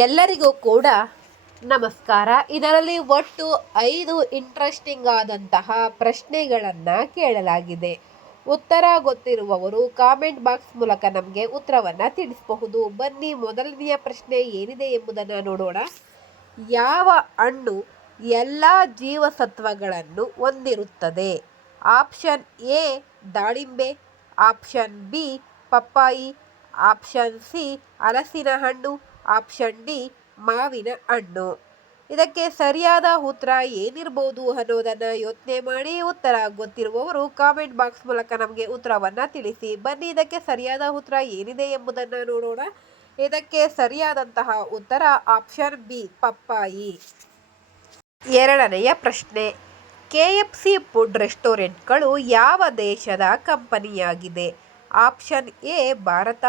ಎಲ್ಲರಿಗೂ ಕೂಡ ನಮಸ್ಕಾರ. ಇದರಲ್ಲಿ ಒಟ್ಟು 5 ಇಂಟ್ರೆಸ್ಟಿಂಗ್ ಆದಂತಹ ಪ್ರಶ್ನೆಗಳನ್ನು ಕೇಳಲಾಗಿದೆ. ಉತ್ತರ ಗೊತ್ತಿರುವವರು ಕಾಮೆಂಟ್ ಬಾಕ್ಸ್ ಮೂಲಕ ನಮಗೆ ಉತ್ತರವನ್ನು ತಿಳಿಸಬಹುದು. ಬನ್ನಿ, ಮೊದಲನೆಯ ಪ್ರಶ್ನೆ ಏನಿದೆ ಎಂಬುದನ್ನು ನೋಡೋಣ. ಯಾವ ಹಣ್ಣು ಎಲ್ಲ ಜೀವಸತ್ವಗಳನ್ನು ಹೊಂದಿರುತ್ತದೆ? ಆಪ್ಷನ್ ಎ ದಾಳಿಂಬೆ, ಆಪ್ಷನ್ ಬಿ ಪಪ್ಪಾಯಿ, ಆಪ್ಷನ್ ಸಿ ಹಲಸಿನ ಹಣ್ಣು, ಆಪ್ಷನ್ ಡಿ ಮಾವಿನ ಹಣ್ಣು. ಇದಕ್ಕೆ ಸರಿಯಾದ ಉತ್ತರ ಏನಿರ್ಬೋದು ಅನ್ನೋದನ್ನು ಯೋಚನೆ ಮಾಡಿ ಉತ್ತರ ಗೊತ್ತಿರುವವರು ಕಾಮೆಂಟ್ ಬಾಕ್ಸ್ ಮೂಲಕ ನಮಗೆ ಉತ್ತರವನ್ನು ತಿಳಿಸಿ. ಬನ್ನಿ, ಇದಕ್ಕೆ ಸರಿಯಾದ ಉತ್ತರ ಏನಿದೆ ಎಂಬುದನ್ನು ನೋಡೋಣ. ಇದಕ್ಕೆ ಸರಿಯಾದಂತಹ ಉತ್ತರ ಆಪ್ಷನ್ ಬಿ ಪಪ್ಪಾಯಿ. ಎರಡನೆಯ ಪ್ರಶ್ನೆ, KFC ಫುಡ್ ರೆಸ್ಟೋರೆಂಟ್ಗಳು ಯಾವ ದೇಶದ ಕಂಪನಿಯಾಗಿದೆ? Option A Bharat,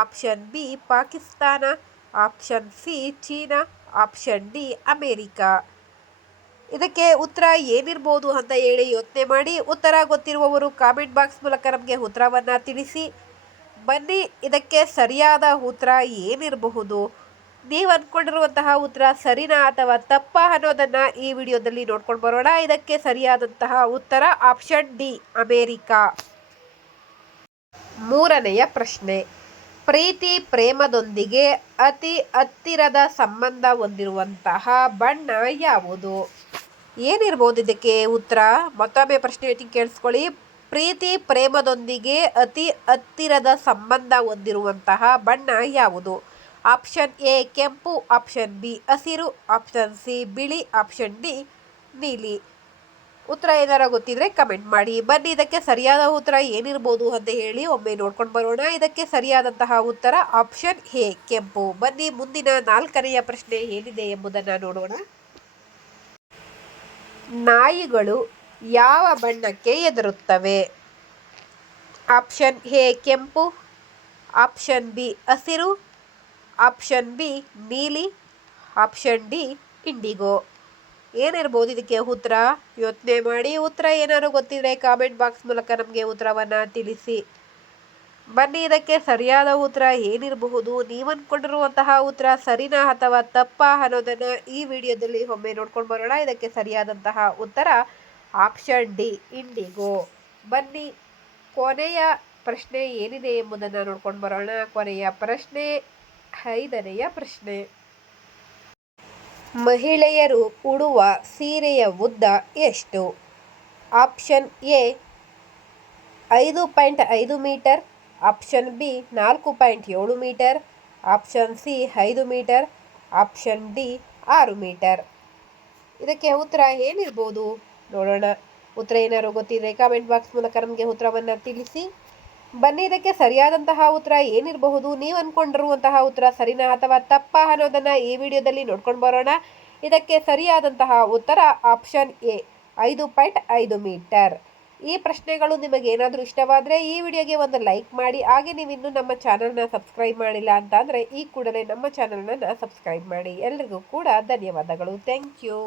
option B Pakistan, option C China, option D America. ಇದಕ್ಕೆ ಉತ್ತರ ಏನಿರ್ಬೋದು ಅಂತ ಹೇಳಿ ಯೋಚನೆ ಮಾಡಿ ಉತ್ತರ ಗೊತ್ತಿರುವವರು ಕಾಮೆಂಟ್ ಬಾಕ್ಸ್ ಮೂಲಕ ನಮಗೆ ಉತ್ತರವನ್ನು ತಿಳಿಸಿ. ಬನ್ನಿ, ಇದಕ್ಕೆ ಸರಿಯಾದ ಉತ್ತರ ಏನಿರಬಹುದು? ನೀವು ಅಂದ್ಕೊಂಡಿರುವಂತಹ ಉತ್ತರ ಸರಿನಾ ಅಥವಾ ತಪ್ಪಾ ಅನ್ನೋದನ್ನು ಈ ವಿಡಿಯೋದಲ್ಲಿ ನೋಡ್ಕೊಂಡು ಬರೋಣ. ಇದಕ್ಕೆ ಸರಿಯಾದಂತಹ ಉತ್ತರ ಆಪ್ಷನ್ ಡಿ ಅಮೇರಿಕಾ. ಮೂರನೆಯ ಪ್ರಶ್ನೆ, ಪ್ರೀತಿ ಪ್ರೇಮದೊಂದಿಗೆ ಅತಿ ಹತ್ತಿರದ ಸಂಬಂಧ ಹೊಂದಿರುವಂತಹ ಬಣ್ಣ ಯಾವುದು? ಏನಿರ್ಬೋದು ಇದಕ್ಕೆ ಉತ್ತರ? ಮತ್ತೊಮ್ಮೆ ಪ್ರಶ್ನೆ ಹೇಳ್ತೀನಿ, ಕೇಳಿಸ್ಕೊಳ್ಳಿ. ಪ್ರೀತಿ ಪ್ರೇಮದೊಂದಿಗೆ ಅತಿ ಹತ್ತಿರದ ಸಂಬಂಧ ಹೊಂದಿರುವಂತಹ ಬಣ್ಣ ಯಾವುದು? ಆಪ್ಷನ್ ಎ ಕೆಂಪು, ಆಪ್ಷನ್ ಬಿ ಹಸಿರು, ಆಪ್ಷನ್ ಸಿ ಬಿಳಿ, ಆಪ್ಷನ್ ಡಿ ನೀಲಿ. ಉತ್ತರ ಏನಾರ ಗೊತ್ತಿದ್ರೆ ಕಮೆಂಟ್ ಮಾಡಿ. ಬನ್ನಿ, ಇದಕ್ಕೆ ಸರಿಯಾದ ಉತ್ತರ ಏನಿರ್ಬೋದು ಅಂತ ಹೇಳಿ ಒಮ್ಮೆ ನೋಡ್ಕೊಂಡು ಬರೋಣ. ಇದಕ್ಕೆ ಸರಿಯಾದಂತಹ ಉತ್ತರ ಆಪ್ಷನ್ ಎ ಕೆಂಪು. ಬನ್ನಿ, ಮುಂದಿನ ನಾಲ್ಕನೆಯ ಪ್ರಶ್ನೆ ಏನಿದೆ ಎಂಬುದನ್ನು ನೋಡೋಣ. ನಾಯಿಗಳು ಯಾವ ಬಣ್ಣಕ್ಕೆ ಹೆದರುತ್ತವೆ? ಆಪ್ಷನ್ ಎ ಕೆಂಪು, ಆಪ್ಷನ್ ಬಿ ಹಸಿರು, ಆಪ್ಷನ್ ಬಿ ನೀಲಿ, ಆಪ್ಷನ್ ಡಿ ಇಂಡಿಗೋ. ಏನಿರ್ಬೋದು ಇದಕ್ಕೆ ಉತ್ತರ? ಯೋಚನೆ ಮಾಡಿ. ಉತ್ತರ ಏನಾದ್ರು ಗೊತ್ತಿದ್ರೆ ಕಾಮೆಂಟ್ ಬಾಕ್ಸ್ ಮೂಲಕ ನಮಗೆ ಉತ್ತರವನ್ನು ತಿಳಿಸಿ. ಬನ್ನಿ, ಇದಕ್ಕೆ ಸರಿಯಾದ ಉತ್ತರ ಏನಿರಬಹುದು? ನೀವು ಅಂದ್ಕೊಂಡಿರುವಂತಹ ಉತ್ತರ ಸರಿನಾ ಅಥವಾ ತಪ್ಪಾ ಅನ್ನೋದನ್ನು ಈ ವಿಡಿಯೋದಲ್ಲಿ ಒಮ್ಮೆ ನೋಡ್ಕೊಂಡು ಬರೋಣ. ಇದಕ್ಕೆ ಸರಿಯಾದಂತಹ ಉತ್ತರ ಆಪ್ಷನ್ ಡಿ ಇಂಡಿಗೋ. ಬನ್ನಿ, ಕೊನೆಯ ಪ್ರಶ್ನೆ ಏನಿದೆ ಎಂಬುದನ್ನು ನೋಡ್ಕೊಂಡು ಬರೋಣ. ಕೊನೆಯ ಪ್ರಶ್ನೆ, ಐದನೆಯ ಪ್ರಶ್ನೆ, ಮಹಿಳೆಯರು ಉಡುವ ಸೀರೆಯ ಉದ್ದ ಎಷ್ಟು? Option A 5.5 metre, option B 4.7 metre, option C 5 metre, option D 6 metre. ಇದಕ್ಕೆ ಉತ್ತರ ಏನಿರ್ಬೋದು ನೋಡೋಣ. ಉತ್ತರ ಏನಾದ್ರು ಗೊತ್ತಿದ್ರೆ ಕಾಮೆಂಟ್ ಬಾಕ್ಸ್ ಮೂಲಕ ನಮಗೆ ಉತ್ತರವನ್ನು ತಿಳಿಸಿ. ಬನ್ನಿ, ಇದಕ್ಕೆ ಸರಿಯಾದಂತಹ ಉತ್ತರ ಏನಿರಬಹುದು? ನೀವು ಅಂದ್ಕೊಂಡಿರುವಂತಹ ಉತ್ತರ ಸರಿನಾ ಅಥವಾ ತಪ್ಪಾ ಅನ್ನೋದನ್ನು ಈ ವಿಡಿಯೋದಲ್ಲಿ ನೋಡ್ಕೊಂಡು ಬರೋಣ. ಇದಕ್ಕೆ ಸರಿಯಾದಂತಹ ಉತ್ತರ ಆಪ್ಷನ್ ಎ 5.5 ಮೀಟರ್. ಈ ಪ್ರಶ್ನೆಗಳು ನಿಮಗೆ ಏನಾದರೂ ಇಷ್ಟವಾದರೆ ಈ ವಿಡಿಯೋಗೆ ಒಂದು ಲೈಕ್ ಮಾಡಿ. ಹಾಗೆ ನೀವು ಇನ್ನೂ ನಮ್ಮ ಚಾನಲ್ನ ಸಬ್ಸ್ಕ್ರೈಬ್ ಮಾಡಿಲ್ಲ ಅಂತ ಅಂದರೆ ಈ ಕೂಡಲೇ ನಮ್ಮ ಚಾನಲ್ನ ಸಬ್ಸ್ಕ್ರೈಬ್ ಮಾಡಿ. ಎಲ್ರಿಗೂ ಕೂಡ ಧನ್ಯವಾದಗಳು. Thank you.